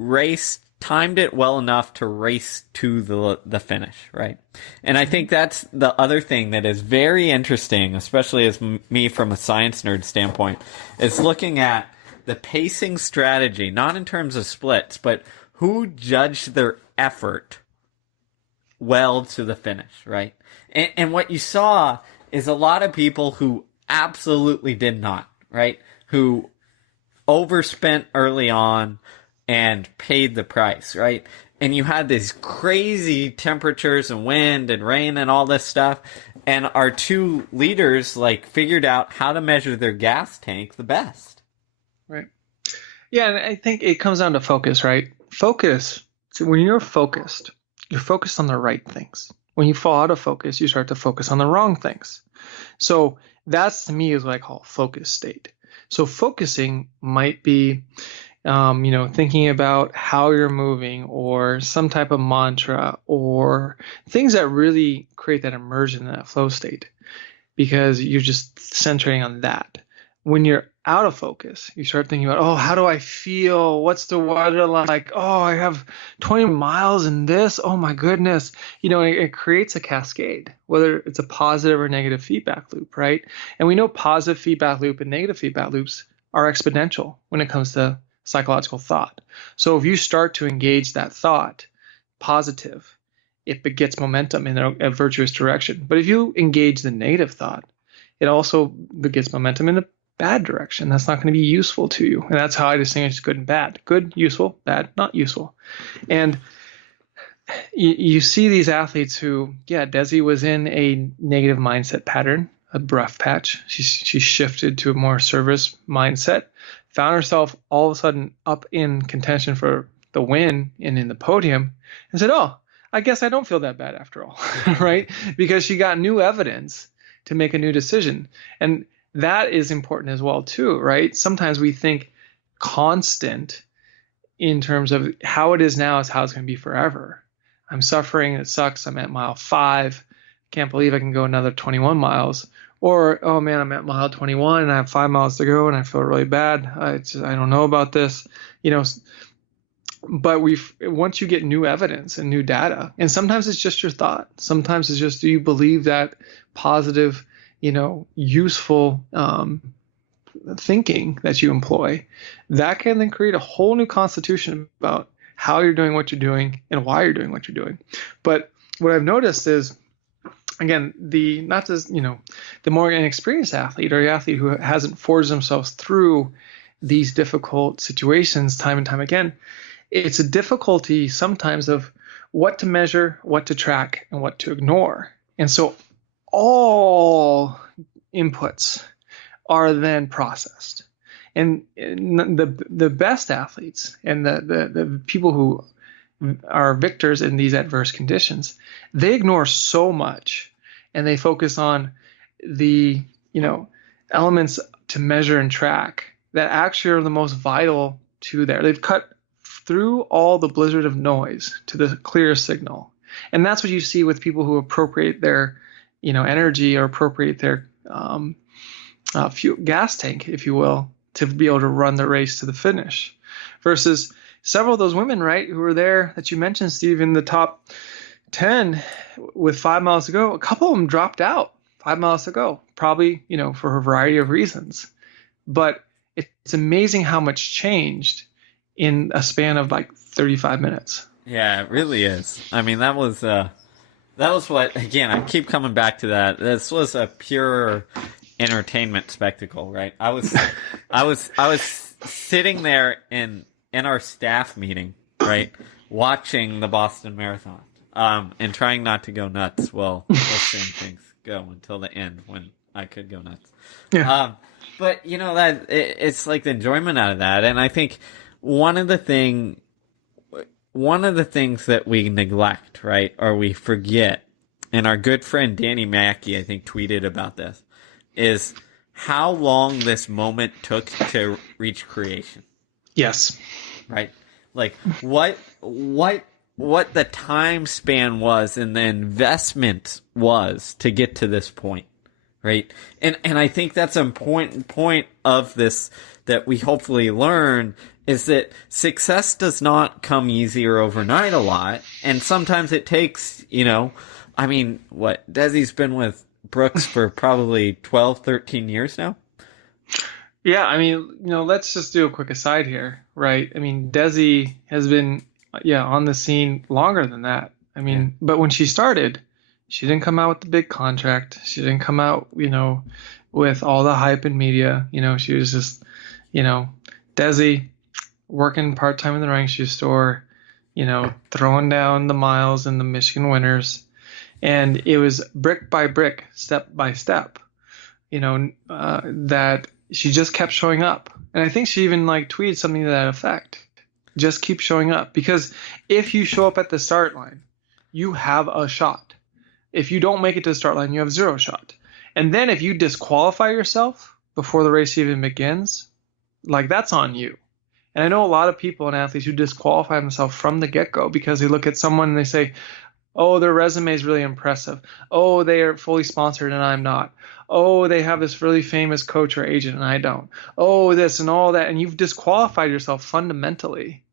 timed it well enough to race to the finish, right? And I think that's the other thing that is very interesting, especially as me from a science nerd standpoint, is looking at the pacing strategy, not in terms of splits, but who judged their effort well to the finish, right? And what you saw is a lot of people who absolutely did not, right? Who overspent early on and paid the price, right? And you had these crazy temperatures and wind and rain and all this stuff, and our two leaders figured out how to measure their gas tank the best. Right. Yeah, and I think it comes down to focus, right? Focus. So when you're focused on the right things. When you fall out of focus, you start to focus on the wrong things. So that's, to me, is what I call focus state. So focusing might be thinking about how you're moving, or some type of mantra, or things that really create that immersion in that flow state, because you're just centering on that. When you're out of focus, you start thinking about, oh, how do I feel? What's the weather like? Oh, I have 20 miles in this. Oh my goodness. It creates a cascade, whether it's a positive or negative feedback loop, right? And we know positive feedback loop and negative feedback loops are exponential when it comes to psychological thought. So if you start to engage that thought positive, it begets momentum in a virtuous direction. But if you engage the negative thought, it also begets momentum in the bad direction. That's not going to be useful to you. And that's how I distinguish good and bad. Good, useful; bad, not useful. And you see these athletes who, Desi was in a negative mindset pattern, a rough patch. She shifted to a more service mindset, found herself all of a sudden up in contention for the win and in the podium, and said, oh, I guess I don't feel that bad after all, right? Because she got new evidence to make a new decision. And that is important as well too, right? Sometimes we think constant in terms of how it is now is how it's going to be forever. I'm suffering, it sucks, I'm at mile 5, can't believe I can go another 21 miles. Or, oh man, I'm at mile 21 and I have 5 miles to go and I feel really bad. I don't know about this, But once you get new evidence and new data, and sometimes it's just your thought. Sometimes it's just, do you believe that positive, useful thinking that you employ? That can then create a whole new constitution about how you're doing what you're doing and why you're doing what you're doing. But what I've noticed is, again, the more inexperienced athlete, or the athlete who hasn't forged themselves through these difficult situations time and time again, it's a difficulty sometimes of what to measure, what to track, and what to ignore. And so all inputs are then processed. And the best athletes and the people who are victors in these adverse conditions, they ignore so much and they focus on the elements to measure and track that actually are the most vital to there. They've cut through all the blizzard of noise to the clear signal. And that's what you see with people who appropriate their energy, or appropriate their fuel, gas tank, if you will, to be able to run the race to the finish. Versus several of those women, right, who were there that you mentioned, Steve, in the top 10 with 5 miles to go, a couple of them dropped out 5 miles to go, probably, for a variety of reasons. But it's amazing how much changed in a span of like 35 minutes. Yeah, it really is. I mean, that was what, again, I keep coming back to that. This was a pure entertainment spectacle, right? I was sitting there in our staff meeting, right, watching the Boston Marathon, and trying not to go nuts while seeing things go until the end when I could go nuts. Yeah. But that it's like the enjoyment out of that, and I think one of the things that we neglect, right, or we forget, and our good friend Danny Mackey, I think, tweeted about this, is how long this moment took to reach creation. Yes. Right? Like, what the time span was and the investment was to get to this point. Right? And I think that's an important point of this that we hopefully learn is that success does not come easy or overnight a lot. And sometimes it takes, Desi's been with Brooks for probably 12, 13 years now. Yeah, let's just do a quick aside here, right? Desi has been, on the scene longer than that. But when she started, she didn't come out with the big contract. She didn't come out, with all the hype in media. She was just, Desi working part-time in the running shoe store, throwing down the miles in the Michigan Winners. And it was brick by brick, step by step, that she just kept showing up. And I think she even tweeted something to that effect. Just keep showing up. Because if you show up at the start line, you have a shot. If you don't make it to the start line, you have zero shot. And then if you disqualify yourself before the race even begins, that's on you. And I know a lot of people and athletes who disqualify themselves from the get-go because they look at someone and they say, oh, their resume is really impressive. Oh, they are fully sponsored and I'm not. Oh, they have this really famous coach or agent and I don't. Oh, this and all that. And you've disqualified yourself fundamentally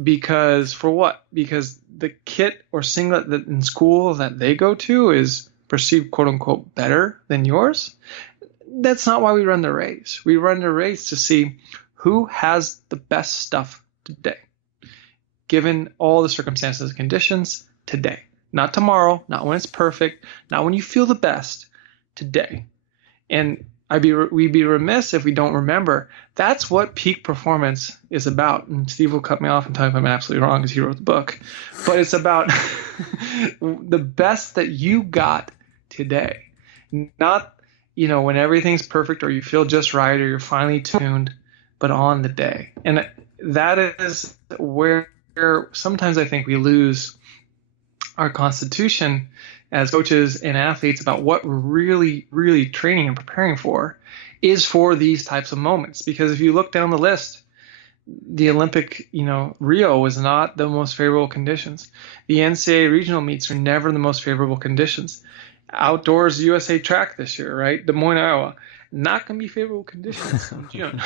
because for what? Because the kit or singlet that in school that they go to is perceived, quote unquote, better than yours. That's not why we run the race. We run the race to see who has the best stuff today, given all the circumstances and conditions today. Not tomorrow, not when it's perfect, not when you feel the best, today. And we'd be remiss if we don't remember that's what peak performance is about. And Steve will cut me off and tell me if I'm absolutely wrong because he wrote the book. But it's about the best that you got today. Not, when everything's perfect or you feel just right or you're finely tuned, but on the day. And that is where sometimes I think we lose our constitution as coaches and athletes about what we're really, really training and preparing for is for these types of moments. Because if you look down the list, the Olympic, Rio was not the most favorable conditions. The NCAA regional meets are never the most favorable conditions. Outdoors USA track this year, right? Des Moines, Iowa, not going to be favorable conditions in June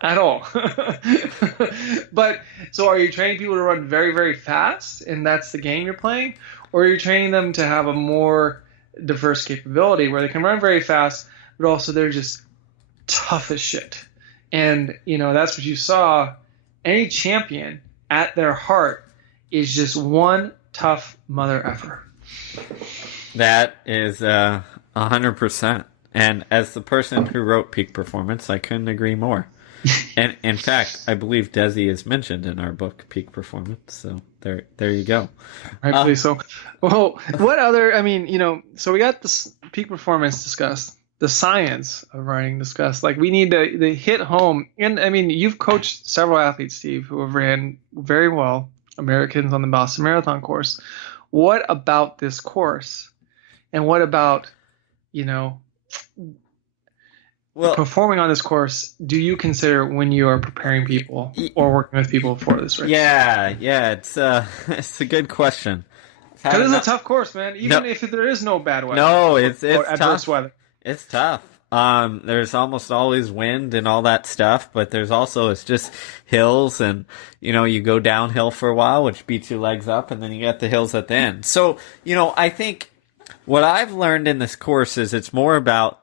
at all. But so are you training people to run very, very fast and that's the game you're playing? Or are you training them to have a more diverse capability where they can run very fast, but also they're just tough as shit? And, that's what you saw. Any champion at their heart is just one tough mother effer. That is 100%. And as the person who wrote Peak Performance, I couldn't agree more. And in fact, I believe Desi is mentioned in our book, Peak Performance. So there you go. Rightfully so. Well, what other? So we got this Peak Performance discussed, the science of running discussed. We need to hit home. And you've coached several athletes, Steve, who have ran very well, Americans on the Boston Marathon course. What about this course? And what about, performing on this course, do you consider when you are preparing people or working with people for this race? Yeah, it's a good question. Because it's a tough course, man. Even if there is no bad weather. No, it's or adverse tough. weather. It's tough. There's almost always wind and all that stuff, but there's also, it's just hills and, you go downhill for a while, which beats your legs up, and then you got the hills at the end. So, I think what I've learned in this course is it's more about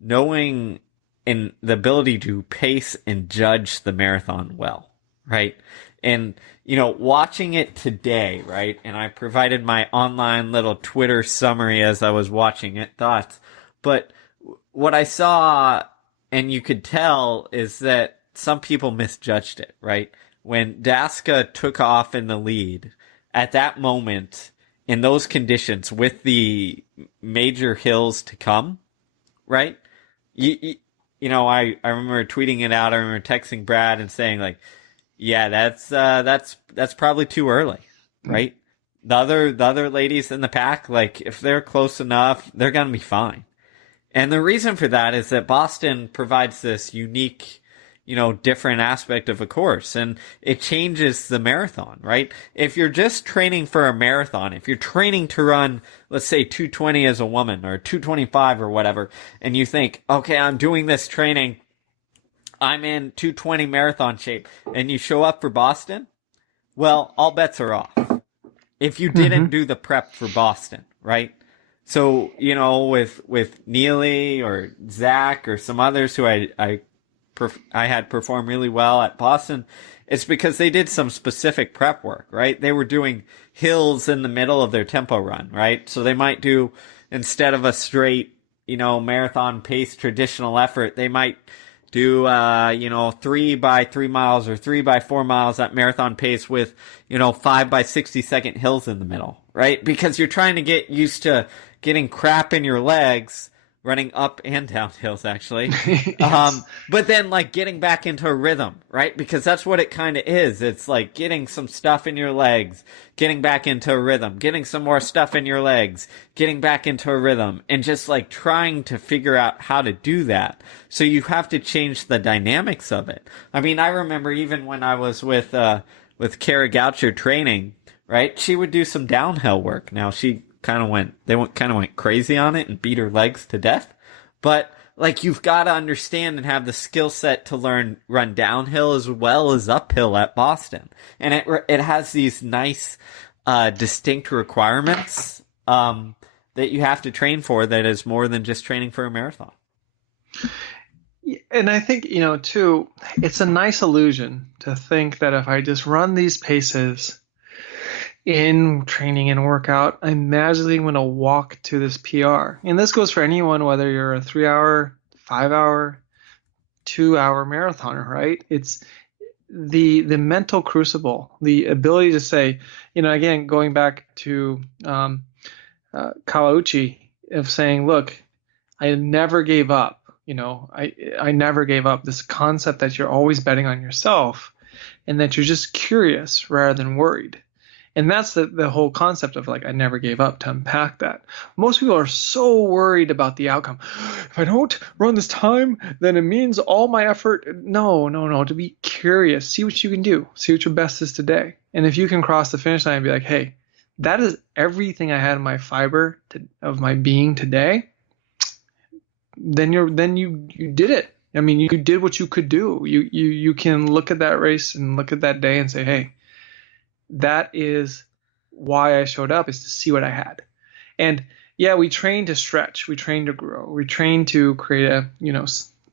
knowing and the ability to pace and judge the marathon well, right? And, watching it today, right? And I provided my online little Twitter summary as I was watching it, thoughts. But what I saw, and you could tell, is that some people misjudged it, right? When Daska took off in the lead, at that moment, in those conditions, with the major hills to come, right? I remember tweeting it out. I remember texting Brad and saying, like, yeah, that's probably too early, right? The other ladies in the pack, like, if they're close enough, they're gonna be fine. And the reason for that is that Boston provides this unique, different aspect of a course, and it changes the marathon, right? If you're just training for a marathon, if you're training to run, let's say 220 as a woman or 225 or whatever, and you think, okay, I'm doing this training, I'm in 220 marathon shape, and you show up for Boston, well, all bets are off. If you didn't do the prep for Boston, right? So, with Neely or Zach or some others who I had performed really well at Boston, it's because they did some specific prep work, right? They were doing hills in the middle of their tempo run, right? So they might do, instead of a straight, marathon pace traditional effort, they might do 3 by 3 miles or 3 by 4 miles at marathon pace with 5 by 60-second hills in the middle, right? Because you're trying to get used to getting crap in your legs running up and down hills, actually. Yes. But then, like, getting back into a rhythm, right? Because that's what it kind of is. It's like getting some stuff in your legs, getting back into a rhythm, getting some more stuff in your legs, getting back into a rhythm, and just, like, trying to figure out how to do that. So you have to change the dynamics of it. I mean, I remember even when I was with Kara Goucher training, right? She would do some downhill work. Now, they went crazy on it and beat her legs to death. But, like, you've got to understand and have the skill set to run downhill as well as uphill at Boston. And it has these nice, distinct requirements, that you have to train for, that is more than just training for a marathon. And I think, too, it's a nice illusion to think that if I just run these paces in training and workout, I'm magically going to walk to this PR. And this goes for anyone, whether you're a 3-hour, 5-hour, 2-hour marathoner, right? It's the mental crucible, the ability to say, again, going back to Kawauchi, of saying, look, I never gave up. I never gave up. This concept that you're always betting on yourself and that you're just curious rather than worried. And that's the whole concept of, like, I never gave up, to unpack that. Most people are so worried about the outcome. If I don't run this time, then it means all my effort. No. To be curious, see what you can do, see what your best is today. And if you can cross the finish line and be like, hey, that is everything I had in my fiber of my being today, then you did it. I mean, you did what you could do. You can look at that race and look at that day and say, hey, that is why I showed up, is to see what I had. And yeah, we train to stretch, we train to grow, we train to create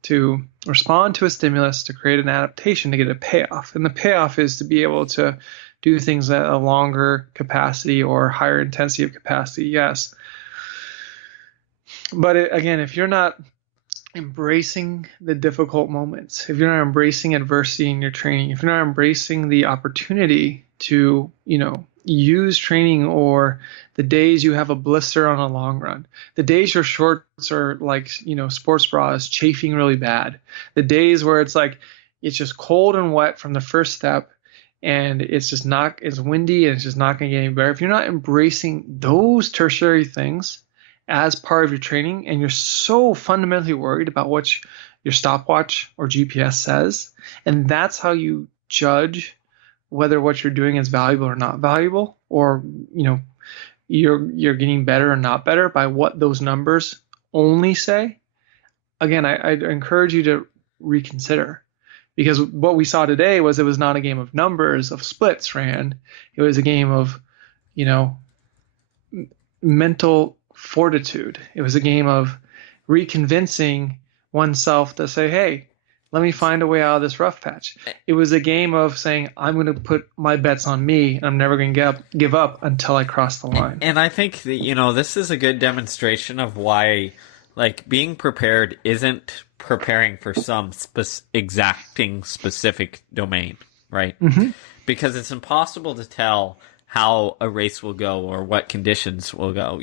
to respond to a stimulus, to create an adaptation, to get a payoff. And the payoff is to be able to do things at a longer capacity or higher intensity of capacity, yes. But again, if you're not embracing the difficult moments, if you're not embracing adversity in your training, if you're not embracing the opportunity to, use training, or the days you have a blister on a long run, the days your shorts are like, sports bras chafing really bad, the days where it's like, it's just cold and wet from the first step, and it's windy and it's just not going to get any better. If you're not embracing those tertiary things as part of your training, and you're so fundamentally worried about what your stopwatch or GPS says, and that's how you judge whether what you're doing is valuable or not valuable, or you're getting better or not better by what those numbers only say, again, I'd encourage you to reconsider, because what we saw today was it was not a game of numbers of splits, Rand. It was a game of, you know, mental fortitude. It was a game of reconvincing oneself to say, hey, let me find a way out of this rough patch. It was a game of saying, I'm going to put my bets on me, and I'm never going to give up until I cross the line. And I think that, you know, this is a good demonstration of why, like, being prepared isn't preparing for some exacting specific domain, right? Mm-hmm. Because it's impossible to tell how a race will go or what conditions will go.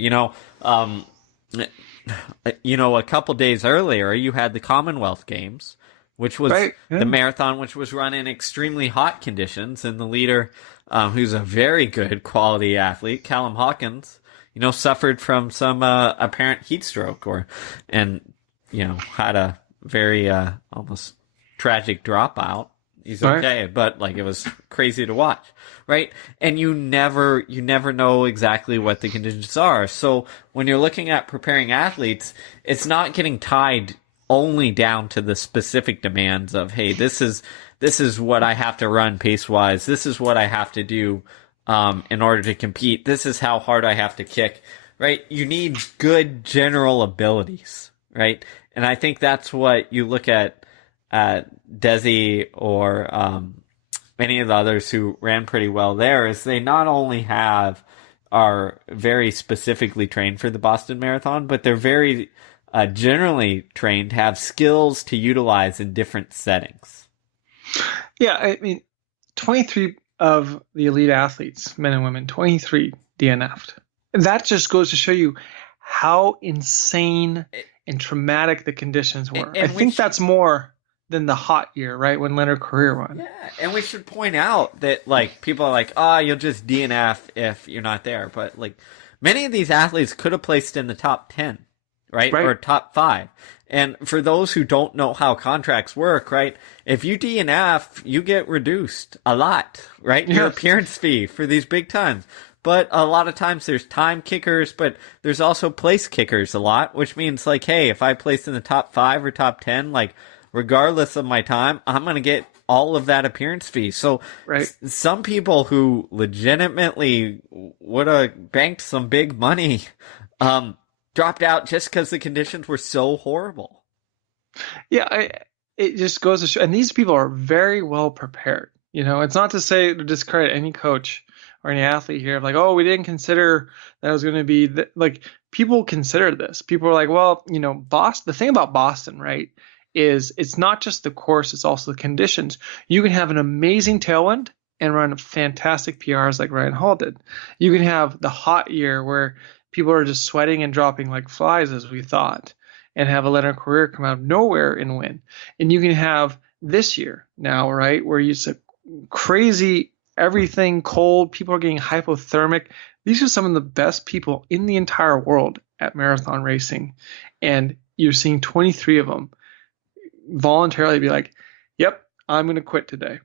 A couple days earlier, you had the Commonwealth Games, which was Right, yeah. the marathon, which was run in extremely hot conditions, and the leader, who's a very good quality athlete, Callum Hawkins, suffered from some apparent heat stroke, and had a very almost tragic dropout. He's okay, right. But it was crazy to watch, right? And you never know exactly what the conditions are. So when you're looking at preparing athletes, it's not getting tied only down to the specific demands of, hey, this is what I have to run pace wise. This is what I have to do in order to compete. This is how hard I have to kick, right? You need good general abilities, right? And I think that's what you look at Desi or any of the others who ran pretty well there, is they not only are very specifically trained for the Boston Marathon, but they're very generally trained, have skills to utilize in different settings. Yeah, I mean, 23 of the elite athletes, men and women, 23 DNF'd. That just goes to show you how insane and traumatic the conditions were. I think that's more than the hot year, right, when Leonard Courier won. Yeah, and we should point out that, people are like, you'll just DNF if you're not there. But, many of these athletes could have placed in the top 10, right? Or top 5. And for those who don't know how contracts work, right, if you DNF, you get reduced a lot, right? Your appearance fee for these big times. But a lot of times there's time kickers, but there's also place kickers a lot, which means, hey, if I place in the top 5 or top 10, regardless of my time, I'm going to get all of that appearance fee. So some people who legitimately would have banked some big money dropped out just because the conditions were so horrible. Yeah, it just goes to show. And these people are very well prepared. It's not to say to discredit any coach or any athlete here of we didn't consider that it was going to be people considered this. People were like, well, Boston, the thing about Boston, right, is it's not just the course, it's also the conditions. You can have an amazing tailwind and run fantastic PRs like Ryan Hall did. You can have the hot year where people are just sweating and dropping like flies, as we thought, and have a Leonard Courier come out of nowhere and win. And you can have this year now, right, where you said crazy, everything cold, people are getting hypothermic. These are some of the best people in the entire world at marathon racing. And you're seeing 23 of them voluntarily be like, yep, I'm going to quit today,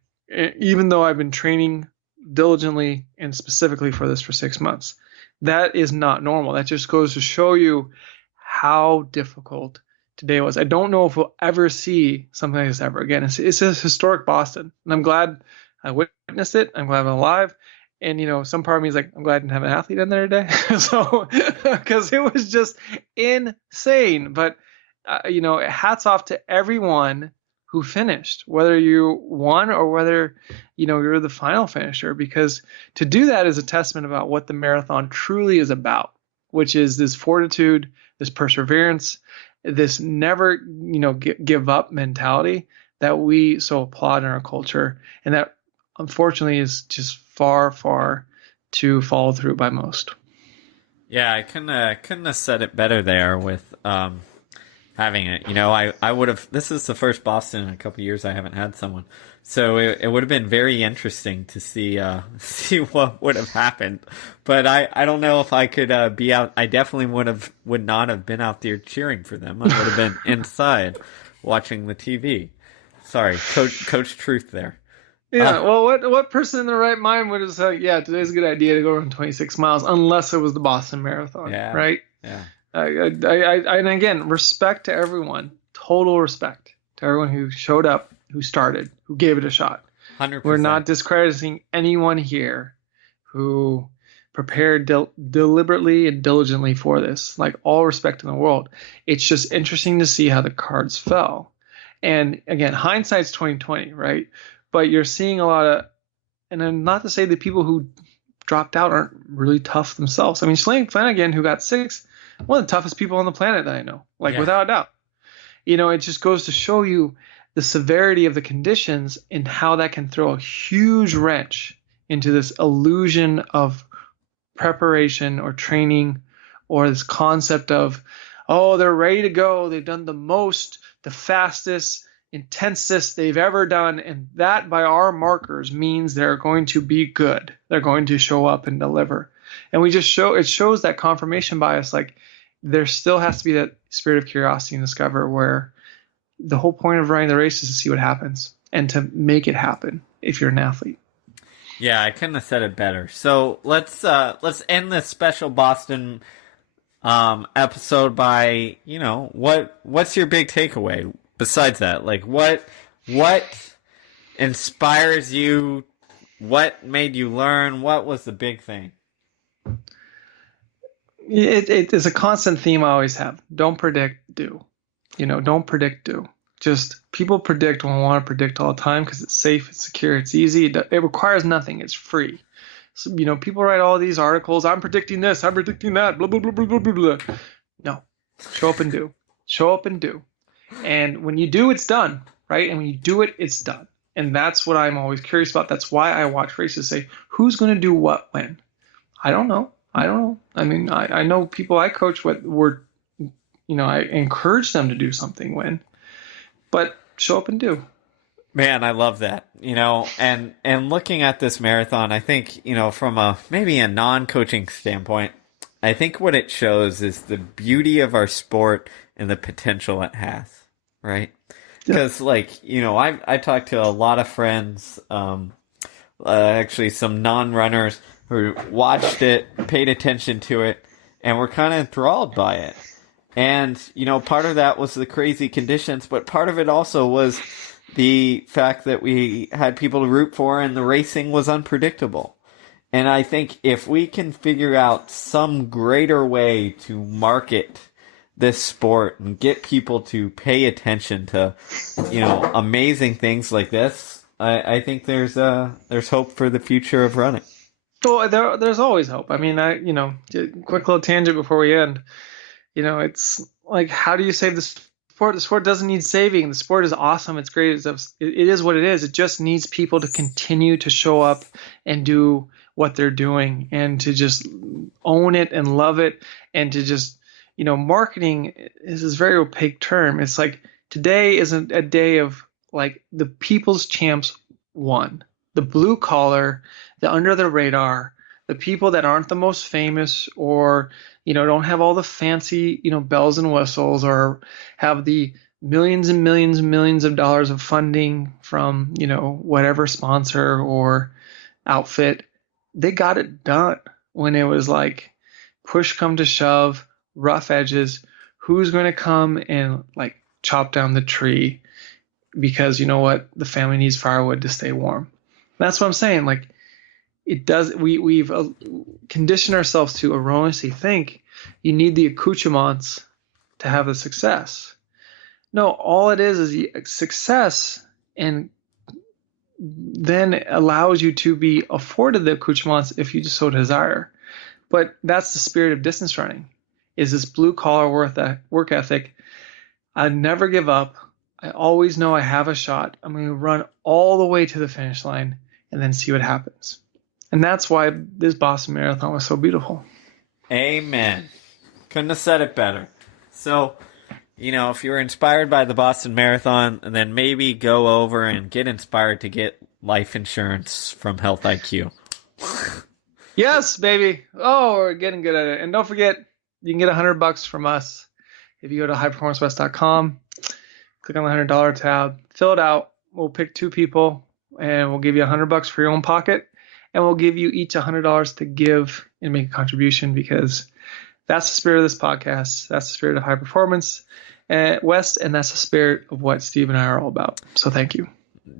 even though I've been training diligently and specifically for this for 6 months. That is not normal. That just goes to show you how difficult today was. I don't know if we'll ever see something like this ever again. It's a historic Boston, and I'm glad I witnessed it. I'm glad I'm alive. And, some part of me is like, I'm glad I didn't have an athlete in there today. So, because it was just insane. But hats off to everyone who finished, whether you won or whether, you're the final finisher, because to do that is a testament about what the marathon truly is about, which is this fortitude, this perseverance, this never, give up mentality that we so applaud in our culture. And that unfortunately is just far, far too followed through by most. Yeah, I couldn't have said it better there with, having it. I would have, this is the first Boston in a couple of years I haven't had someone. So it would have been very interesting to see what would have happened. But I don't know if I could be out. I definitely would not have been out there cheering for them. I would have been inside watching the TV. Sorry, Coach Truth there. Yeah, well, what person in their right mind would have said, yeah, today's a good idea to go run 26 miles, unless it was the Boston Marathon, right? Yeah. And again, respect to everyone. total respect to everyone who showed up, who started, who gave it a shot. 100%. We're not discrediting anyone here who prepared deliberately and diligently for this. Like, all respect in the world. It's just interesting to see how the cards fell. And again, hindsight's 2020, right? But you're seeing a lot of, and I'm not to say that people who dropped out aren't really tough themselves. I mean, Shalane Flanagan, who got 6, one of the toughest people on the planet that I know, like, without a doubt. You know, it just goes to show you the severity of the conditions and how that can throw a huge wrench into this illusion of preparation or training, or this concept of, oh, they're ready to go. They've done the most, the fastest, intensest they've ever done. And that, by our markers, means they're going to be good. They're going to show up and deliver. And it shows that confirmation bias. Like, there still has to be that spirit of curiosity and discover, where the whole point of running the race is to see what happens and to make it happen if you're an athlete. Yeah, I couldn't have said it better. So let's end this special Boston episode by, what's your big takeaway besides that? Like, what inspires you? What made you learn? What was the big thing? It is a constant theme I always have. Don't predict, do. Don't predict, do. Just, people predict when we want to predict all the time because it's safe, it's secure, it's easy. It requires nothing. It's free. So, people write all these articles. I'm predicting this. I'm predicting that. Blah, blah, blah, blah, blah, blah. No. Show up and do. Show up and do. And when you do, it's done, right? And when you do it, it's done. And that's what I'm always curious about. That's why I watch races. Say, who's going to do what when? I don't know. I mean, I know people I coach I encourage them to do something when. But show up and do. Man, I love that. And looking at this marathon, I think, from maybe a non-coaching standpoint, I think what it shows is the beauty of our sport and the potential it has, right? Because, I talked to a lot of friends, actually some non-runners who watched it, paid attention to it, and were kind of enthralled by it. And, part of that was the crazy conditions, but part of it also was the fact that we had people to root for and the racing was unpredictable. And I think if we can figure out some greater way to market this sport and get people to pay attention to, amazing things like this, I think there's hope for the future of running. Well, there's always hope. I mean, quick little tangent before we end. It's like, how do you save the sport? The sport doesn't need saving. The sport is awesome. It's great. It is what it is. It just needs people to continue to show up and do what they're doing, and to just own it and love it, and to just, marketing is this very opaque term. It's like, today isn't a day of, like, the people's champs won. The blue collar, the under the radar, the people that aren't the most famous, or don't have all the fancy, bells and whistles, or have the millions and millions and millions of dollars of funding from, whatever sponsor or outfit. They got it done when it was like push come to shove, rough edges. Who's going to come and, like, chop down the tree because, the family needs firewood to stay warm. That's what I'm saying. Like, it does. We've conditioned ourselves to erroneously think you need the accoutrements to have the success. No, all it is the success, and then allows you to be afforded the accoutrements if you just so desire. But that's the spirit of distance running, is this blue collar work ethic. I never give up. I always know I have a shot. I'm going to run all the way to the finish line and then see what happens. And that's why this Boston Marathon was so beautiful. Amen. Couldn't have said it better. So, if you're inspired by the Boston Marathon, then maybe go over and get inspired to get life insurance from Health IQ. Yes, baby. Oh, we're getting good at it. And don't forget, you can get $100 from us if you go to highperformancewest.com, click on the $100 tab, fill it out. We'll pick 2 people, and we'll give you $100 for your own pocket, and we'll give you each $100 to give and make a contribution, because that's the spirit of this podcast. That's the spirit of high performance. West, and that's the spirit of what Steve and I are all about. So thank you.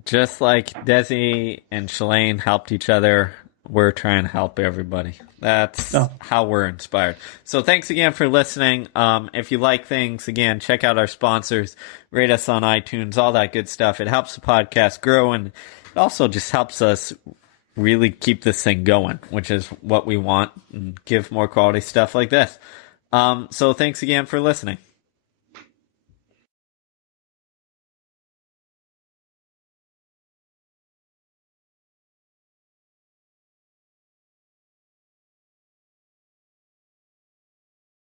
Just like Desi and Shalane helped each other, we're trying to help everybody. That's how we're inspired. So thanks again for listening. If you like things, again, check out our sponsors, rate us on iTunes, all that good stuff. It helps the podcast grow, and it also just helps us really keep this thing going, which is what we want, and give more quality stuff like this. So thanks again for listening.